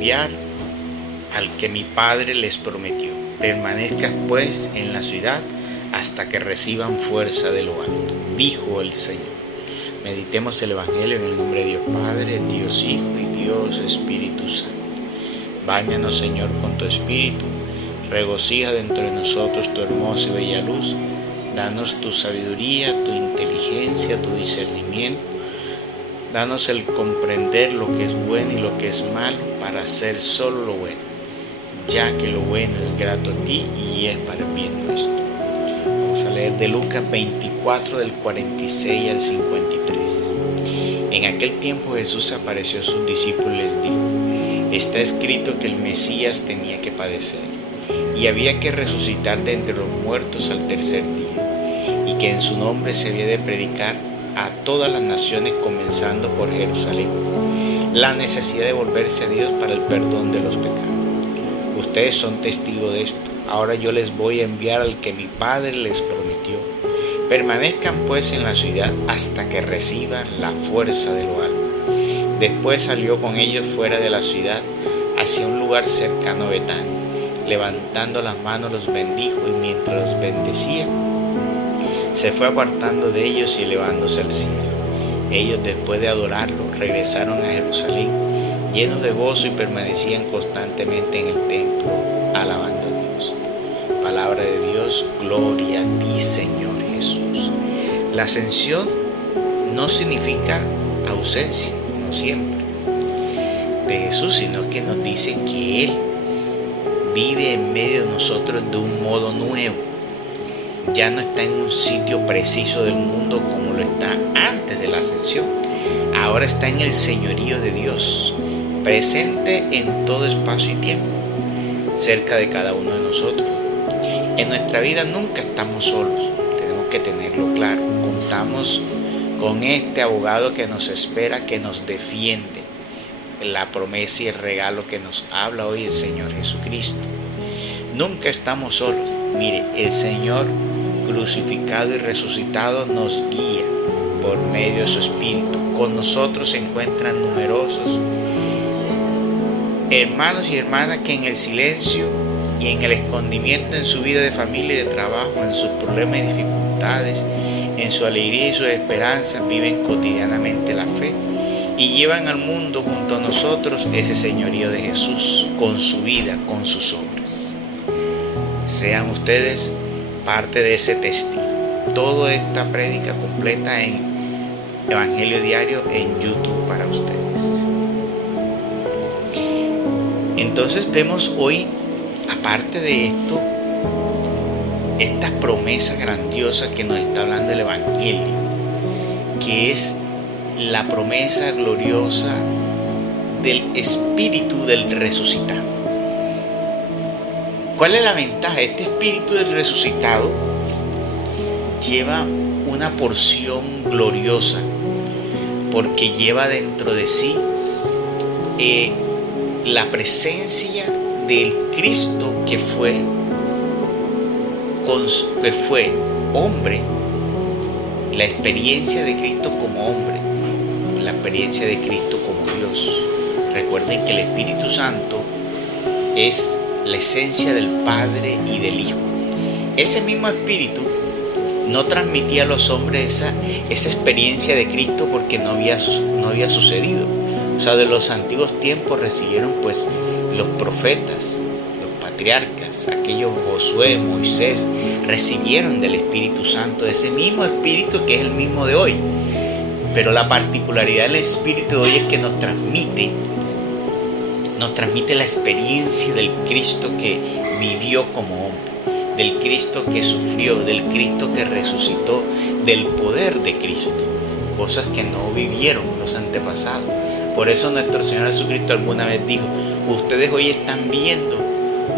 enviar al que mi Padre les prometió. Permanezcan pues en la ciudad hasta que reciban fuerza de lo alto, dijo el Señor. Meditemos el Evangelio en el nombre de Dios Padre, Dios Hijo y Dios Espíritu Santo. Báñanos, Señor, con tu Espíritu. Regocija dentro de nosotros tu hermosa y bella luz. Danos tu sabiduría, tu inteligencia, tu discernimiento. Danos el comprender lo que es bueno y lo que es malo para hacer solo lo bueno, ya que lo bueno es grato a ti y es para el bien nuestro. Vamos a leer de Lucas 24 del 46 al 53. En aquel tiempo Jesús apareció a sus discípulos y les dijo: está escrito que el Mesías tenía que padecer y había que resucitar de entre los muertos al tercer día, y que en su nombre se había de predicar a todas las naciones, comenzando por Jerusalén, la necesidad de volverse a Dios para el perdón de los pecados. Ustedes son testigos de esto. Ahora yo les voy a enviar al que mi Padre les prometió. Permanezcan pues en la ciudad hasta que reciban la fuerza de lo alto. Después salió con ellos fuera de la ciudad hacia un lugar cercano a Betania. Levantando las manos los bendijo, y mientras los bendecía se fue apartando de ellos y elevándose al cielo. Ellos, después de adorarlo, regresaron a Jerusalén llenos de gozo y permanecían constantemente en el templo alabando a Dios. Palabra de Dios, gloria a ti, Señor Jesús. La ascensión no significa ausencia, no siempre, de Jesús, sino que nos dice que Él vive en medio de nosotros de un modo nuevo. Ya no está en un sitio preciso del mundo como lo está antes de la ascensión. Ahora está en el señorío de Dios, presente en todo espacio y tiempo, cerca de cada uno de nosotros. En nuestra vida nunca estamos solos, tenemos que tenerlo claro. Contamos con este abogado que nos espera, que nos defiende. La promesa y el regalo que nos habla hoy el Señor Jesucristo. Nunca estamos solos. Mire, el Señor crucificado y resucitado nos guía por medio de su Espíritu. Con nosotros se encuentran numerosos hermanos y hermanas que en el silencio y en el escondimiento, en su vida de familia y de trabajo, en sus problemas y dificultades, en su alegría y su esperanza, viven cotidianamente la fe y llevan al mundo junto a nosotros ese señorío de Jesús con su vida, con sus obras. Sean ustedes parte de ese testigo. Toda esta prédica completa en Evangelio Diario en YouTube para ustedes. Entonces vemos hoy, aparte de esto, esta promesa grandiosa que nos está hablando el Evangelio, que es la promesa gloriosa del Espíritu del resucitado. ¿Cuál es la ventaja? Este Espíritu del resucitado lleva una porción gloriosa, porque lleva dentro de sí la presencia del Cristo que fue hombre, la experiencia de Cristo como hombre, la experiencia de Cristo como Dios. Recuerden que el Espíritu Santo es la esencia del Padre y del Hijo. Ese mismo Espíritu no transmitía a los hombres esa experiencia de Cristo porque no había sucedido. O sea, de los antiguos tiempos recibieron pues los profetas, los patriarcas, aquellos Josué, Moisés, recibieron del Espíritu Santo, ese mismo Espíritu que es el mismo de hoy. Pero la particularidad del Espíritu de hoy es que nos transmite la experiencia del Cristo que vivió como hombre, del Cristo que sufrió, del Cristo que resucitó, del poder de Cristo, cosas que no vivieron los antepasados. Por eso nuestro Señor Jesucristo alguna vez dijo: ustedes hoy están viendo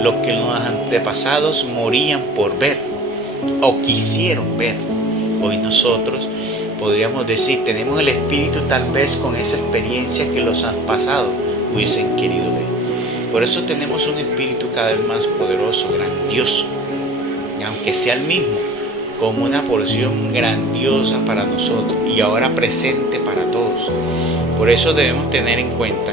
lo que los antepasados morían por ver o quisieron ver. Hoy nosotros podríamos decir, tenemos el Espíritu tal vez con esa experiencia que los antepasados hubiesen querido ver. Por eso tenemos un Espíritu cada vez más poderoso, grandioso, y aunque sea el mismo, como una porción grandiosa para nosotros y ahora presente para todos. Por eso debemos tener en cuenta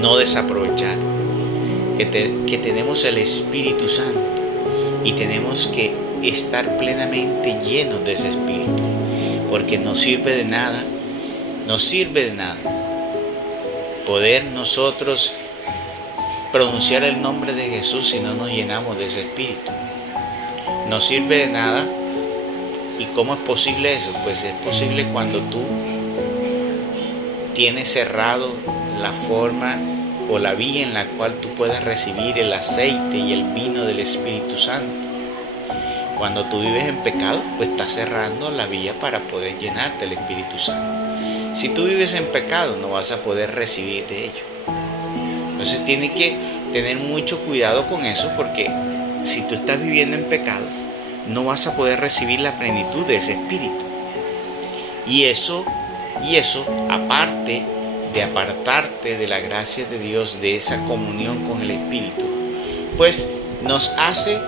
no desaprovechar, que tenemos el Espíritu Santo y tenemos que estar plenamente llenos de ese Espíritu, porque no sirve de nada poder nosotros pronunciar el nombre de Jesús si no nos llenamos de ese Espíritu. No sirve de nada. ¿Y cómo es posible eso? Pues es posible cuando tú tienes cerrado la forma o la vía en la cual tú puedas recibir el aceite y el vino del Espíritu Santo. Cuando tú vives en pecado, pues estás cerrando la vía para poder llenarte del Espíritu Santo. Si tú vives en pecado, no vas a poder recibir de ello. Entonces tienes que tener mucho cuidado con eso, porque si tú estás viviendo en pecado, no vas a poder recibir la plenitud de ese Espíritu. Y eso, aparte de apartarte de la gracia de Dios, de esa comunión con el Espíritu, pues nos hace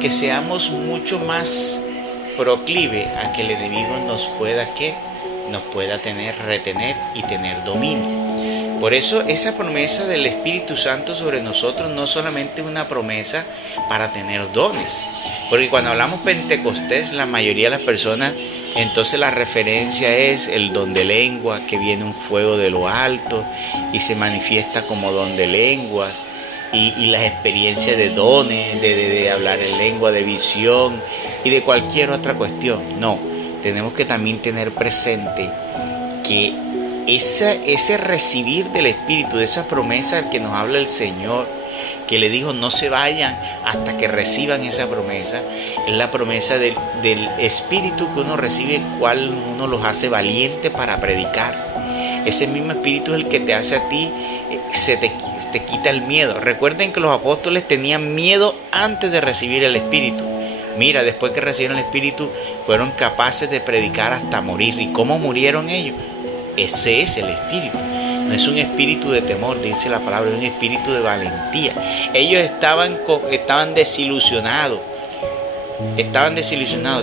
que seamos mucho más proclive a que el enemigo nos pueda retener y tener dominio. Por eso esa promesa del Espíritu Santo sobre nosotros no solamente es una promesa para tener dones, porque cuando hablamos Pentecostés, la mayoría de las personas, entonces la referencia es el don de lengua, que viene un fuego de lo alto y se manifiesta como don de lenguas, y las experiencias de dones, de hablar en lengua, de visión y de cualquier otra cuestión. No, tenemos que también tener presente que ese recibir del Espíritu, de esa promesa que nos habla el Señor, que le dijo no se vayan hasta que reciban esa promesa, es la promesa del Espíritu que uno recibe, cual uno los hace valientes para predicar. Ese mismo Espíritu es el que te hace a ti, te quita el miedo. Recuerden que los apóstoles tenían miedo antes de recibir el Espíritu. Mira, después que recibieron el Espíritu, fueron capaces de predicar hasta morir. ¿Y cómo murieron ellos? Ese es el Espíritu. No es un espíritu de temor, dice la palabra, es un espíritu de valentía. Ellos estaban desilusionados.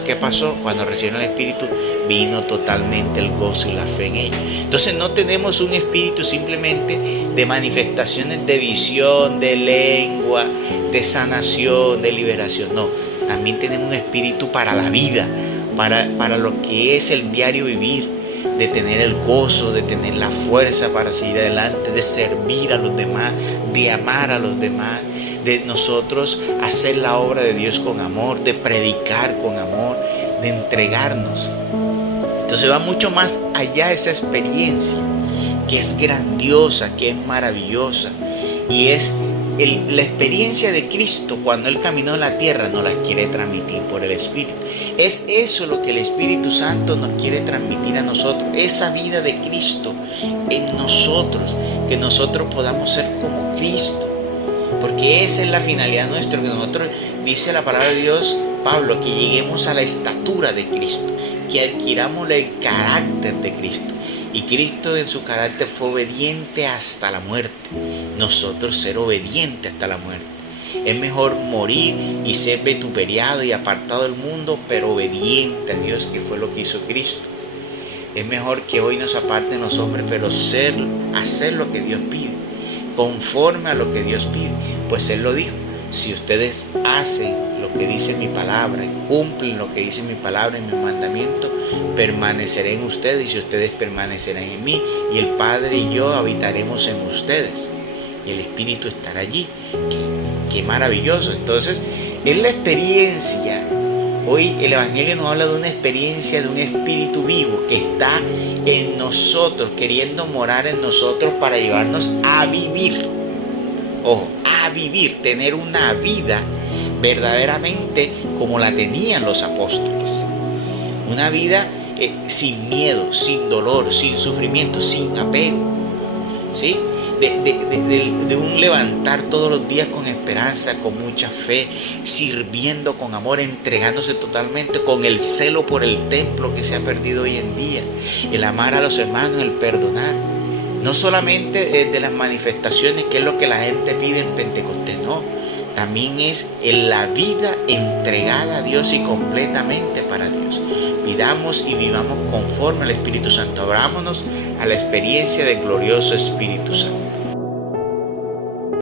¿Qué pasó? Cuando recibieron el Espíritu, vino totalmente el gozo y la fe en ellos. Entonces no tenemos un espíritu simplemente de manifestaciones de visión, de lengua, de sanación, de liberación. No, también tenemos un espíritu para la vida, para lo que es el diario vivir, de tener el gozo, de tener la fuerza para seguir adelante, de servir a los demás, de amar a los demás, de nosotros hacer la obra de Dios con amor, de predicar con amor, de entregarnos. Entonces va mucho más allá de esa experiencia, que es grandiosa, que es maravillosa, y es la experiencia de Cristo cuando Él caminó en la tierra. Nos la quiere transmitir por el Espíritu. Es eso lo que el Espíritu Santo nos quiere transmitir a nosotros, esa vida de Cristo en nosotros, que nosotros podamos ser como Cristo, porque esa es la finalidad nuestra, que nosotros, dice la palabra de Dios, Pablo, que lleguemos a la estatura de Cristo, que adquiramos el carácter de Cristo. Y Cristo en su carácter fue obediente hasta la muerte. Nosotros ser obedientes hasta la muerte. Es mejor morir y ser vituperiado y apartado del mundo, pero obediente a Dios, que fue lo que hizo Cristo. Es mejor que hoy nos aparten los hombres, pero hacer lo que Dios pide, conforme a lo que Dios pide. Pues Él lo dijo: si ustedes hacen lo que dice mi palabra y cumplen lo que dice mi palabra y mi mandamiento, permaneceré en ustedes y ustedes permanecerán en mí, y el Padre y yo habitaremos en ustedes y el Espíritu estará allí. Qué maravilloso. Entonces es la experiencia. Hoy el Evangelio nos habla de una experiencia de un Espíritu vivo que está en nosotros, queriendo morar en nosotros para llevarnos a vivir. Ojo, a vivir, tener una vida verdaderamente como la tenían los apóstoles. Una vida sin miedo, sin dolor, sin sufrimiento, sin apego, ¿sí? De un levantar todos los días con esperanza, con mucha fe, sirviendo con amor, entregándose totalmente, con el celo por el templo que se ha perdido hoy en día, el amar a los hermanos, el perdonar. No solamente de las manifestaciones, que es lo que la gente pide en Pentecostés, no. También es en la vida entregada a Dios y completamente para Dios. Pidamos y vivamos conforme al Espíritu Santo. Abrámonos a la experiencia del glorioso Espíritu Santo.